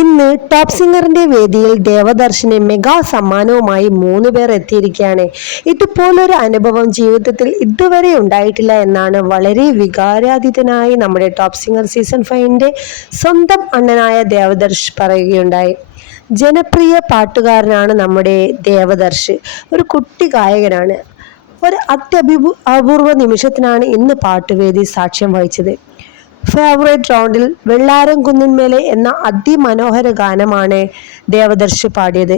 ഇന്ന് ടോപ്പ് സിംഗറിന്റെ വേദിയിൽ ദേവദർശന് മെഗാ സമ്മാനവുമായി മൂന്ന് പേർ എത്തിയിരിക്കുകയാണ്. ഇതുപോലൊരു അനുഭവം ജീവിതത്തിൽ ഇതുവരെ ഉണ്ടായിട്ടില്ല എന്നാണ് വളരെ വികാരാതീതനായി നമ്മുടെ ടോപ്പ് സിംഗർ സീസൺ ഫൈവിന്റെ സ്വന്തം അണ്ണനായ ദേവദർശ് പറയുകയുണ്ടായി. ജനപ്രിയ പാട്ടുകാരനാണ് നമ്മുടെ ദേവദർശ്. ഒരു കുട്ടി ഗായകനാണ്. ഒരു അത്യഭിപൂ അപൂർവ നിമിഷത്തിനാണ് ഇന്ന് പാട്ടുവേദി സാക്ഷ്യം വഹിച്ചത്. ഫേവറേറ്റ് റൗണ്ടിൽ വെള്ളാരം കുന്നിന്മേലെ എന്ന അതിമനോഹര ഗാനമാണ് ദേവദർശി പാടിയത്.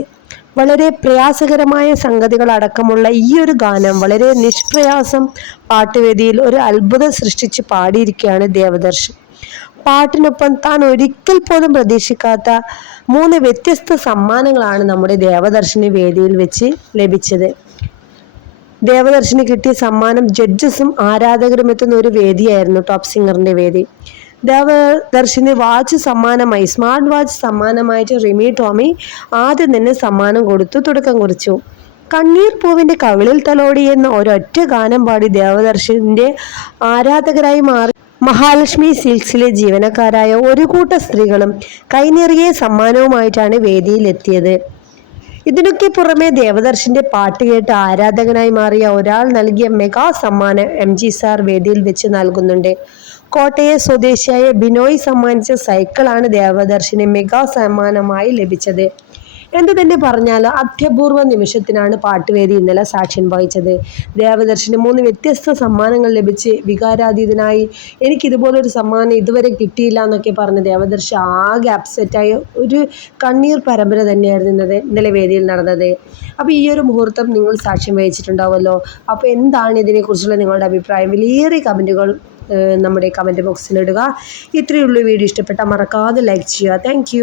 വളരെ പ്രയാസകരമായ സംഗതികൾ അടക്കമുള്ള ഈ ഒരു ഗാനം വളരെ നിഷ്പ്രയാസം പാട്ടുവേദിയിൽ ഒരു അത്ഭുതം സൃഷ്ടിച്ച് പാടിയിരിക്കുകയാണ് ദേവദർശി. പാട്ടിനൊപ്പം താൻ ഒരിക്കൽ പോലും പ്രതീക്ഷിക്കാത്ത മൂന്ന് വ്യത്യസ്ത സമ്മാനങ്ങളാണ് നമ്മുടെ ദേവദർശിനി വേദിയിൽ വെച്ച് ലഭിച്ചത്. ദേവദർശിനി കിട്ടിയ സമ്മാനം ജഡ്ജസും ആരാധകരും എത്തുന്ന ഒരു വേദിയായിരുന്നു ടോപ്പ് സിംഗറിന്റെ വേദി. ദേവദർശിനി വാച്ച് സമ്മാനമായി സ്മാർട്ട് വാച്ച് സമ്മാനമായിട്ട് റിമി ടോമി ആദ്യം തന്നെ സമ്മാനം കൊടുത്തു തുടക്കം കുറിച്ചു. കണ്ണീർ പൂവിന്റെ കവിളിൽ തലോടി എന്ന ഒരൊറ്റ ഗാനം പാടി ദേവദർശിന്റെ ആരാധകരായി മാറി. മഹാലക്ഷ്മി സിൽക്സിലെ ജീവനക്കാരായ ഒരു കൂട്ടം സ്ത്രീകളും കൈനേറിയ സമ്മാനവുമായിട്ടാണ് വേദിയിലെത്തിയത്. ഇതിനൊക്കെ പുറമെ ദേവദർശന്റെ പാട്ട് കേട്ട് ആരാധകനായി മാറിയ ഒരാൾ നൽകിയ മെഗാ സമ്മാനം എം ജി സാർ വേദിയിൽ വെച്ച് നൽകുന്നുണ്ട്. കോട്ടയ സ്വദേശിയായ ബിനോയ് സമ്മാനിച്ച സൈക്കിളാണ് ദേവദർശന് മെഗാ സമ്മാനമായി ലഭിച്ചത്. എന്തു തന്നെ പറഞ്ഞാലും അത്യപൂർവ നിമിഷത്തിനാണ് പാട്ടുവേദി ഇന്നലെ സാക്ഷ്യം വഹിച്ചത്. ദേവദർശന് മൂന്ന് വ്യത്യസ്ത സമ്മാനങ്ങൾ ലഭിച്ച് വികാരാതീതനായി. എനിക്ക് ഇതുപോലൊരു സമ്മാനം ഇതുവരെ കിട്ടിയില്ല എന്നൊക്കെ പറഞ്ഞ് ദേവദർശ ആകെ അപ്സെറ്റായ ഒരു കണ്ണീർ പരമ്പര തന്നെയായിരുന്നു ഇന്നത് ഇന്നലെ വേദിയിൽ നടന്നത്. അപ്പോൾ ഈ ഒരു മുഹൂർത്തം നിങ്ങൾ സാക്ഷ്യം വഹിച്ചിട്ടുണ്ടാവുമല്ലോ. അപ്പോൾ എന്താണ് ഇതിനെക്കുറിച്ചുള്ള നിങ്ങളുടെ അഭിപ്രായം? വലിയേറെ കമന്റുകൾ നമ്മുടെ കമന്റ് ബോക്സിൽ ഇടുക. ഇത്രയുള്ള വീഡിയോ ഇഷ്ടപ്പെട്ടാൽ മറക്കാതെ ലൈക്ക് ചെയ്യുക. താങ്ക്